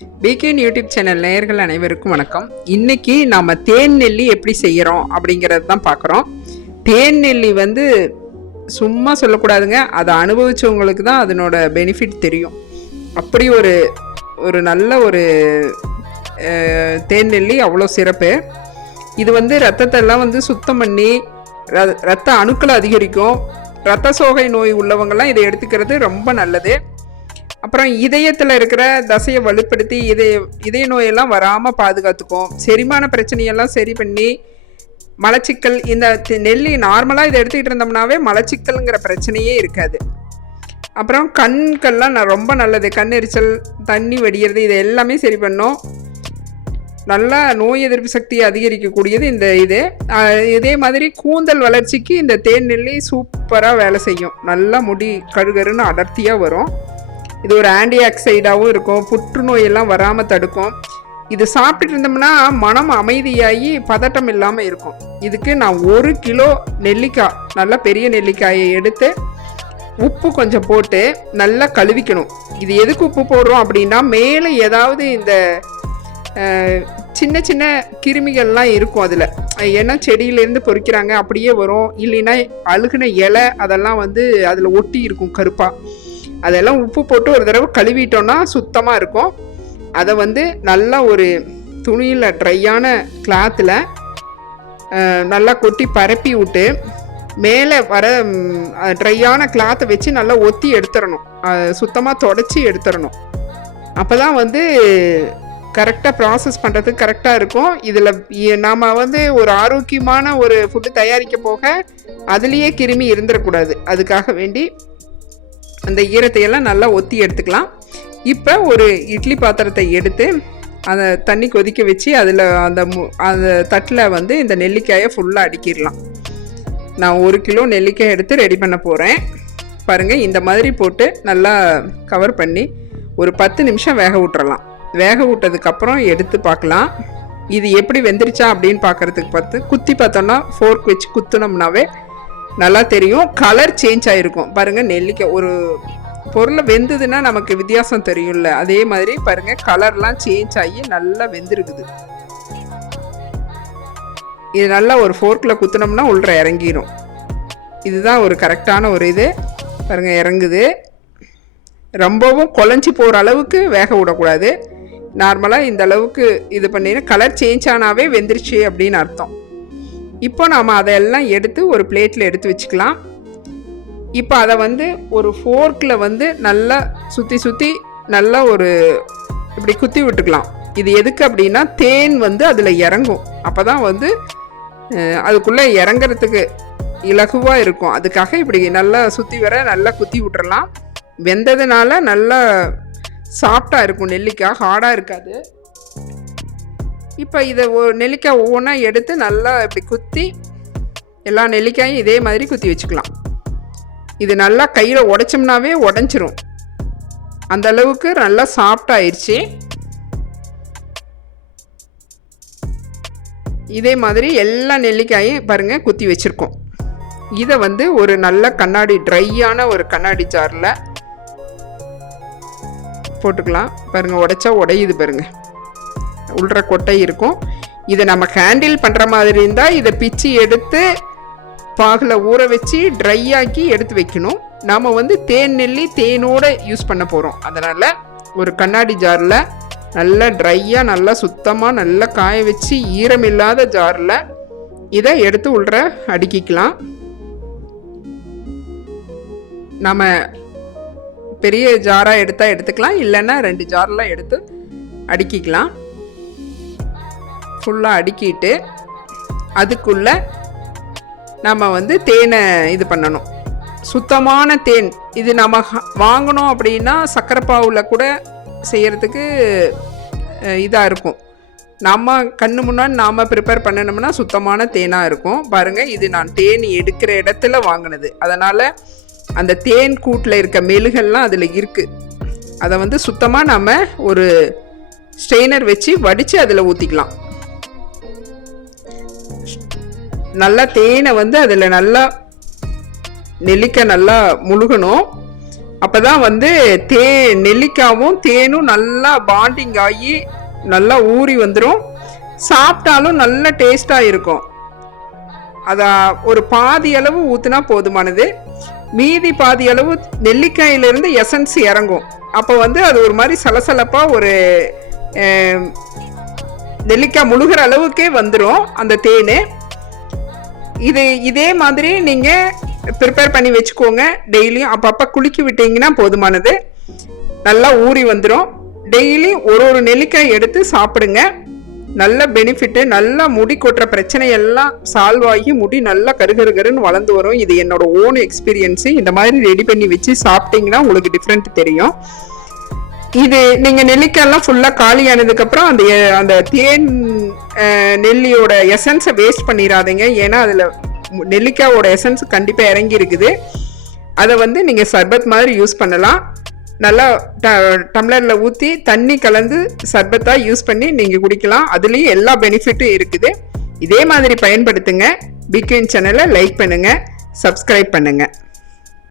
Began YouTube channel நேயர்கள் அனைவருக்கும் வணக்கம். இன்னைக்கு நம்ம தேன் நெல்லி எப்படி செய்கிறோம் அப்படிங்கிறது தான் பார்க்குறோம். தேன் நெல்லி வந்து சும்மா சொல்லக்கூடாதுங்க. அதை அனுபவிச்சவங்களுக்கு தான் அதனோட பெனிஃபிட் தெரியும். அப்படி ஒரு ஒரு நல்ல ஒரு தேன் நெல்லி அவ்வளோ சிறப்பு. இது வந்து ரத்தத்தை எல்லாம் வந்து சுத்தம் பண்ணி ரத்த அணுக்களை அதிகரிக்கும். ரத்த சோகை நோய் உள்ளவங்கெல்லாம் இதை எடுத்துக்கிறது ரொம்ப நல்லது. அப்புறம் இதயத்தில் இருக்கிற தசையை வலுப்படுத்தி இதய இதய நோயெல்லாம் வராமல் பாதுகாத்துக்கும். செரிமான பிரச்சனையெல்லாம் சரி பண்ணி மலச்சிக்கல் இந்த நெல்லி நார்மலாக இதை எடுத்துக்கிட்டு இருந்தோம்னாவே மலச்சிக்கல்ங்கிற பிரச்சனையே இருக்காது. அப்புறம் கண்கள்லாம் நான் ரொம்ப நல்லது. கண் எரிச்சல் தண்ணி வடிகிறது இது எல்லாமே சரி பண்ணும். நல்லா நோய் எதிர்ப்பு சக்தியை அதிகரிக்கக்கூடியது இந்த இது. இதே மாதிரி கூந்தல் வளர்ச்சிக்கு இந்த தேன் நெல்லி சூப்பராக வேலை செய்யும். நல்லா முடி கருகருன்னு அடர்த்தியாக வரும். இது ஒரு ஆன்டி ஆக்சைடாகவும் இருக்கும். புற்றுநோயெல்லாம் வராமல் தடுக்கும். இது சாப்பிட்டுட்டு இருந்தோம்னா மனம் அமைதியாகி பதட்டம் இல்லாமல் இருக்கும். இதுக்கு நான் ஒரு கிலோ நெல்லிக்காய் நல்ல பெரிய நெல்லிக்காயை எடுத்து உப்பு கொஞ்சம் போட்டு நல்லா கழுவிக்கணும். இது எதுக்கு உப்பு போடுறோம் அப்படின்னா மேலே ஏதாவது இந்த சின்ன சின்ன கிருமிகள்லாம் இருக்கும் அதில். ஏன்னா செடியிலேருந்து பொறிக்கிறாங்க அப்படியே வரும். இல்லைன்னா அழுகுன இலை அதெல்லாம் வந்து அதில் ஒட்டி இருக்கும் கருப்பாக அதெல்லாம் உப்பு போட்டு ஒரு தடவை கழுவிட்டோன்னா சுத்தமாக இருக்கும். அதை வந்து நல்லா ஒரு துணியில் ட்ரையான கிளாத்தில் நல்லா கொட்டி பரப்பி விட்டு மேலே வர ட்ரையான கிளாத்தை வச்சு நல்லா ஒத்தி எடுத்துடணும் சுத்தமாக தொடச்சி எடுத்துடணும் அப்போ தான் வந்து கரெக்டாக ப்ராசஸ் பண்ணுறதுக்கு கரெக்டாக இருக்கும். இதில் நாம் வந்து ஒரு ஆரோக்கியமான ஒரு ஃபுட்டு தயாரிக்க போக அதுலேயே கிருமி இருந்துடக்கூடாது அதுக்காக வேண்டி அந்த ஈரத்தையெல்லாம் நல்லா ஒத்தி எடுத்துக்கலாம். இப்போ ஒரு இட்லி பாத்திரத்தை எடுத்து அதை தண்ணி கொதிக்க வச்சு அதில் அந்த மு- அந்த தட்டில் வந்து இந்த நெல்லிக்காயை ஃபுல்லாக அடுக்கிடலாம். நான் ஒரு கிலோ நெல்லிக்காய் எடுத்து ரெடி பண்ண போகிறேன் பாருங்கள் இந்த மாதிரி போட்டு நல்லா கவர் பண்ணி ஒரு பத்து நிமிஷம் வேக விட்டுறலாம் வேக விட்டதுக்கப்புறம் எடுத்து பார்க்கலாம். இது எப்படி வெந்துருச்சா அப்படின்னு பார்க்கறதுக்கு பார்த்து குத்தி பார்த்தோன்னா ஃபோர்க் வச்சு குத்துனோம்னாவே நல்லா தெரியும். கலர் சேஞ்ச் ஆகிருக்கும் பாருங்கள் நெல்லிக்காய் ஒரு பொருளை வெந்ததுன்னா நமக்கு வித்தியாசம் தெரியும்ல. அதே மாதிரி பாருங்கள் கலர்லாம் சேஞ்ச் ஆகி நல்லா வெந்திருக்குது. இது நல்லா ஒரு ஃபோர்க்கில் குத்தினோம்னா உள்ள இறங்கிடும் இதுதான் ஒரு கரெக்டான ஒரு இது. பாருங்கள் இறங்குது. ரொம்பவும் குழஞ்சி போகிற அளவுக்கு வேக விடக்கூடாது. நார்மலாக இந்த அளவுக்கு இது பண்ணினா கலர் சேஞ்ச் ஆனாவே வெந்துருச்சு அப்படின்னு அர்த்தம். இப்போ நாம் அதையெல்லாம் எடுத்து ஒரு பிளேட்டில் எடுத்து வச்சுக்கலாம். இப்போ அதை வந்து ஒரு ஃபோர்க்கில் வந்து நல்லா சுற்றி சுற்றி நல்லா ஒரு இப்படி குத்தி விட்டுக்கலாம். இது எதுக்கு அப்படின்னா தேன் வந்து அதில் இறங்கும். அப்போ தான் வந்து அதுக்குள்ளே இறங்கிறதுக்கு இலகுவாக இருக்கும். அதுக்காக இப்படி நல்லா சுற்றி வர நல்லா குத்தி விட்டுறலாம். வெந்ததுனால நல்லா சாஃப்டாக இருக்கும். நெல்லிக்காய் ஹார்டாக இருக்காது. இப்போ இதை ஓ நெல்லிக்காய் ஒவ்வொன்றா எடுத்து நல்லா இப்படி குத்தி எல்லா நெல்லிக்காயும் இதே மாதிரி குத்தி வச்சுக்கலாம். இது நல்லா கையில் உடைச்சோம்னாவே உடஞ்சிரும். அந்த அளவுக்கு நல்லா சாஃப்டாயிருச்சு இதே மாதிரி எல்லா நெல்லிக்காயும் பாருங்கள் குத்தி வச்சுருக்கோம். இதை வந்து ஒரு நல்ல கண்ணாடி ட்ரையான ஒரு கண்ணாடி ஜாரில் போட்டுக்கலாம். பாருங்கள் உடைச்சா உடையுது பாருங்கள் உள்ற கொட்டை இருக்கும். இதை நம்ம ஹேண்டில் பண்ணுற மாதிரி இருந்தால் இதை பிச்சு எடுத்து பாகில் ஊற வச்சு ட்ரை ஆக்கி எடுத்து வைக்கணும். நாம் வந்து தேன் நெல்லி தேனோடு யூஸ் பண்ண போகிறோம் அதனால் ஒரு கண்ணாடி ஜாரில் நல்லா ட்ரையாக நல்லா சுத்தமாக நல்லா காய வச்சு ஈரமில்லாத ஜாரில் இதை எடுத்து உள்ற அடுக்கிக்கலாம். நம்ம பெரிய ஜாராக எடுத்தால் எடுத்துக்கலாம். இல்லைன்னா ரெண்டு ஜார்லாம் எடுத்து அடுக்கிக்கலாம். ஃபுல்லாக அடுக்கிட்டு அதுக்குள்ளே நம்ம வந்து தேனை இது பண்ணணும். சுத்தமான தேன். இது நம்ம ஹ- வாங்கணும் அப்படின்னா சக்கரைப்பாவில் கூட செய்கிறதுக்கு இதாக இருக்கும். நம்ம கண்ணு முன்னாடி நாம் ப்ரிப்பேர் பண்ணணும்னா சுத்தமான தேனாக இருக்கும். பாருங்கள் இது நான் தேன் எடுக்கிற இடத்துல வாங்கினது. அதனால் அந்த தேன் கூட்டில் இருக்க மெழுகெல்லாம் அதில் இருக்குது அதை வந்து சுத்தமாக நம்ம ஒரு ஸ்ட்ரெயினர் வச்சு வடித்து அதில் ஊற்றிக்கலாம் நல்லா தேனை வந்து அதில் நல்லா நெல்லிக்காய் நல்லா முழுகணும். அப்போ தான் வந்து தே நெல்லிக்காவும் தேனும் நல்லா பாண்டிங் ஆகி நல்லா ஊறி வந்துடும் சாப்பிட்டாலும் நல்ல டேஸ்ட்டாக இருக்கும். அதை ஒரு பாதி அளவு ஊற்றுனா போதுமானது. மீதி பாதி அளவு நெல்லிக்காயிலிருந்து எசன்ஸ் இறங்கும். அப்போ வந்து அது ஒரு மாதிரி சலசலப்பாக ஒரு நெல்லிக்காய் முழுகிற அளவுக்கே வந்துடும் அந்த தேன். இது இதே மாதிரி நீங்கள் ப்ரிப்பேர் பண்ணி வச்சுக்கோங்க. டெய்லியும் அப்பப்போ குலுக்கி விட்டீங்கன்னா போதுமானது. நல்லா ஊறி வந்துடும் டெய்லி ஒரு ஒரு நெல்லிக்காய் எடுத்து சாப்பிடுங்க. நல்ல பெனிஃபிட்டு நல்லா முடி கொட்டுற பிரச்சனையெல்லாம் சால்வ் ஆகி முடி நல்லா கருகருகருன்னு வளர்ந்து வரும். இது என்னோட ஓன் எக்ஸ்பீரியன்ஸு இந்த மாதிரி ரெடி பண்ணி வச்சு சாப்பிட்டீங்கன்னா உங்களுக்கு டிஃப்ரெண்ட் தெரியும். இது நீங்க நெல்லிக்காயெல்லாம் ஃபுல்லா காலியானதுக்கு அப்புறம் அந்த அந்த தேன் நெல்லியோட எசன்ஸை வேஸ்ட் பண்ணிடாதீங்க ஏன்னா அதுல நெல்லிக்காயோட எசன்ஸ் கண்டிப்பா இறங்கி இருக்குது அதை வந்து நீங்க சர்பத் மாதிரி யூஸ் பண்ணலாம். நல்லா ட டம்ளரில் ஊற்றி தண்ணி கலந்து சர்பத்தாக யூஸ் பண்ணி நீங்கள் குடிக்கலாம். அதுலேயும் எல்லா பெனிஃபிட்டும் இருக்குது. இதே மாதிரி பயன்படுத்துங்க. பிக்வின் சேனலை லைக் பண்ணுங்கள் சப்ஸ்கிரைப் பண்ணுங்கள்